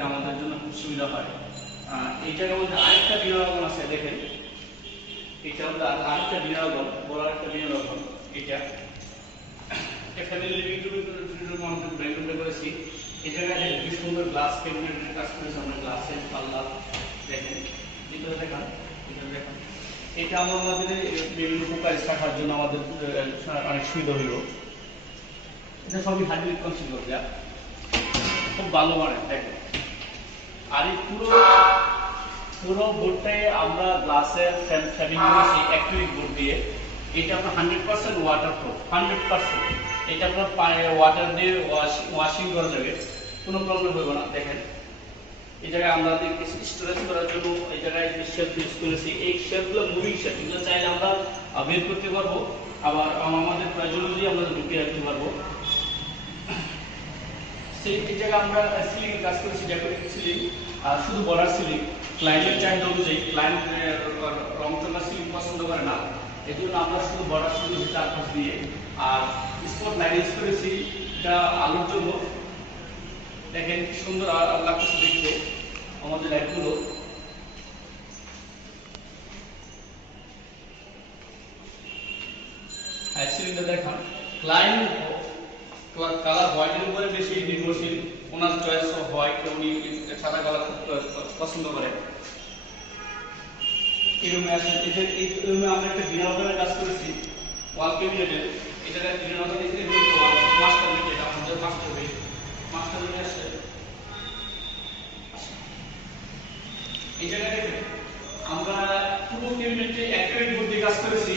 করতে আমাদের জন্য খুব সুবিধা হয়। এইটার মধ্যে আরেকটা বিনোদন আছে, দেখেন এটা হলো আরেকটা বিনোদন, বড় একটা বিনোদন। এটা ফ্যামিলি লিভিং রুম আমরা ব্যাকগ্রাউন্ডে করেছি। এই জায়গায় কি সুন্দর গ্লাস ক্যাবিনেটের কাজ করেছি আমরা, গ্লাসের পাল্লা দেখেন, ভিতরে দেখান, ভিতরে দেখান। এটা আমাদের বিভিন্ন প্রকার রাখার জন্য আমাদের অনেক সুবিধা হইল। এটা সবই হাইড্রোলিক কনসিডার দেয়া, খুব ভালো মানের দেখেন। আর এই পুরো বোর্ডটাই আমরা গ্লাসের ফ্রেমিং করেছি অ্যাক্রিলিক বোর্ড দিয়ে। এটা আপনার 100% ওয়াটারপ্রুফ, 100%। এটা আপনার ওয়াটার দিয়ে ওয়াশিং করা যাবে, কোনো প্রবলেম হবে না। দেখেন এই জায়গায় আমরা কিছু স্টোরেজ করার জন্য এই জায়গায় যে শেলফ ইউজ করেছি, এই শেলফগুলো মুভিং শেলফ, এগুলো চাইলে আমরা বের করতে পারবো, আবার আমাদের প্রয়োজন অনুযায়ী আমরা ঢুকিয়ে রাখতে পারবো। সেই জায়গায় আমরা সিলিং কাজ করেছি, ডেকোরেটিভ সিলিং, শুধু বর্ডার সিলিং। ক্লায়েন্টের চাহিদা অনুযায়ী ক্লায়েন্ট রংচঙা সিলিং পছন্দ করে না, এই জন্য আমরা শুধু বর্ডার সিলিং চারপাশ দিয়ে। আর স্পট লাইট ইউজ করেছি, এটা আলোর জন্য। দেখেন কি সুন্দর লাগতেছে দেখতে আমাদের লাইটগুলো। সিলিংটা দেখান। ক্লায়েন্ট কালার হোয়াইটের উপরে বেশি নির্ভরশীল, ওনার চয়েস অফ হোয়াইট, উনি সাদা কালার পছন্দ করেন। এই রুমে আসেন, এই রুমে আমরা একটা বিনোদনের কাজ করেছি ওয়াল ক্যাবিনেটের। এটা বিনোদন মাস্টার বেড, এটা আমাদের মাস্টার বেড। মাস্টার বেডে আসে এই জায়গায় দেখেন আমরা পুরো ক্যাবিনেটে অ্যাক্রিলিক বোর্ড দিয়ে কাজ করেছি।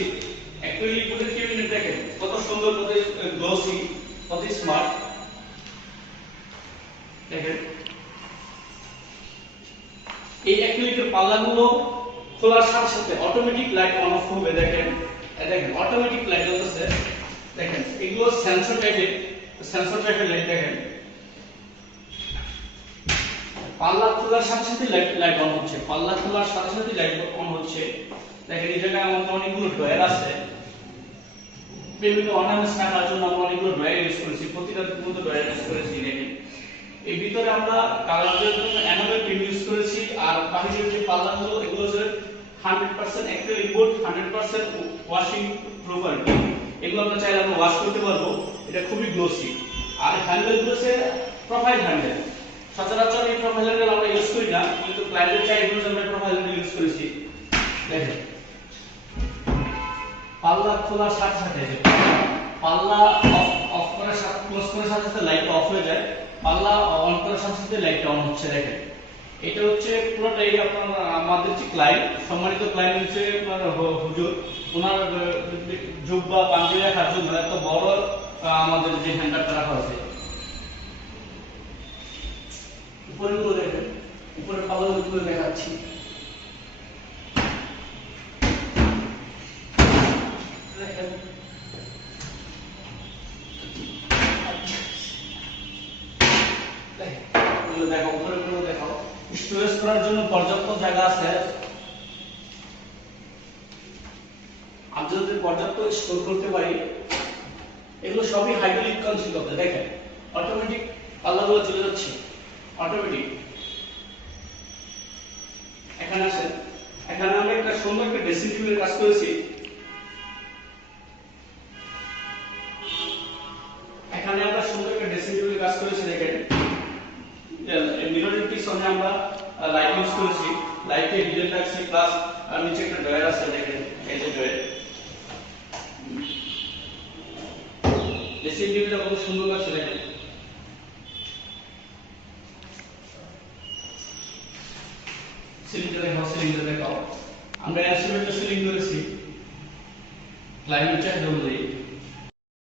অ্যাক্রিলিক বোর্ডের ক্যাবিনেট দেখেন কত সুন্দর, কত গ্লসি, কত স্মার্ট। দেখেন এই অ্যাক্রিলিকের পাল্লাগুলো খোলার সাথে সাথে অটোমেটিক লাইট অন অফ হবে। দেখেন দেখেন অটোমেটিক লাইট জ্বলতেছে। দেখেন এগুলো সেন্সর টাইপের লাইট। দেখেন পাল্লা খোলার সাথে সাথে লাইট অন হচ্ছে, পাল্লা খোলার সাথে সাথে লাইট অন হচ্ছে। দেখেন এই জায়গায় আমাদের অনেকগুলো ড্রয়ার আছে, বিভিন্ন অর্নামেন্টস রাখার জন্য আমরা অনেকগুলো ড্রয়ার ইউজ করেছি, প্রতিটা মধ্যে ড্রয়ার ইউজ করেছি। দেখেন এই ভিতরে আমরা কালারের জন্য এনামেল পেইন্ট ইউজ করেছি। আর বাহিরের যে পাল্লাগুলো এগুলো হচ্ছে 100% অ্যাক্রিলিক বোর্ড, 100% ওয়াশিং প্রপারলি। এগুলো আমরা চাইলে আমরা ওয়াশ করতে পারবো, এটা খুবই গ্লোসি। আর হ্যান্ডেলগুলো হচ্ছে প্রোফাইল হ্যান্ডেল। সচরাচর এই প্রোফাইল হ্যান্ডেল আমরা ইউজ করি না, কিন্তু ক্লায়েন্টের চাইলে আমরা প্রোফাইল হ্যান্ডেল ইউজ করেছি। দেখেন পাল্লা খোলার সাথে সাথে পাল্লা অফ করার সাথে ক্লোজ করার সাথে সাথে লাইট অফ হয়ে যায়, পাল্লা অন করার সাথে সাথে লাইটটা অন হচ্ছে। দেখেন এটা হচ্ছে পুরোটাই আপনার আমাদের যে ক্লায়েন্ট, সম্মানিত ক্লায়েন্ট হচ্ছে আপনার হুজুর, ওনার জুব্বা পাঞ্জাবি রাখার জন্য এত বড় আমাদের যে হ্যান্ডারটা রাখা হয়েছে। উপরেগুলো দেখেন, উপরে পাল্লাগুলো দেখাচ্ছি। দেখেন দেখো উপরেগুলো দেখো, স্টোরেজ করার জন্য পর্যাপ্ত জায়গা আছে। আমরা যদি পর্যাপ্ত স্টোর করতে পারি, এগুলো সবই হাইড্রোলিক কন্ট্রোল হবে। দেখেন অটোমেটিক পাল্লাগুলো চলে যাচ্ছে অটোমেটিক। এখানে আসেন, এখানে আমরা একটা সুন্দর একটা ড্রেসিং টেবিলের কাজ করেছি। এখানে আমরা সুন্দর একটা ড্রেসিং টেবিলের কাজ করেছি। দেখেন মিররের পিছনে আমরা লাইট ইউজ করেছি, লাইটে হিডেন রাখছি, প্লাস নিচে একটা ড্রয়ার আছে। দেখেন এই যে ড্রয়ার, ড্রেসিং টেবিলটা কত সুন্দর লাগছে। দেখেন সিলিংটা দেখাও। আমরা এসিমেন্টের সিলিং করেছি ক্লাইমেট চেঞ্জ অনুযায়ী।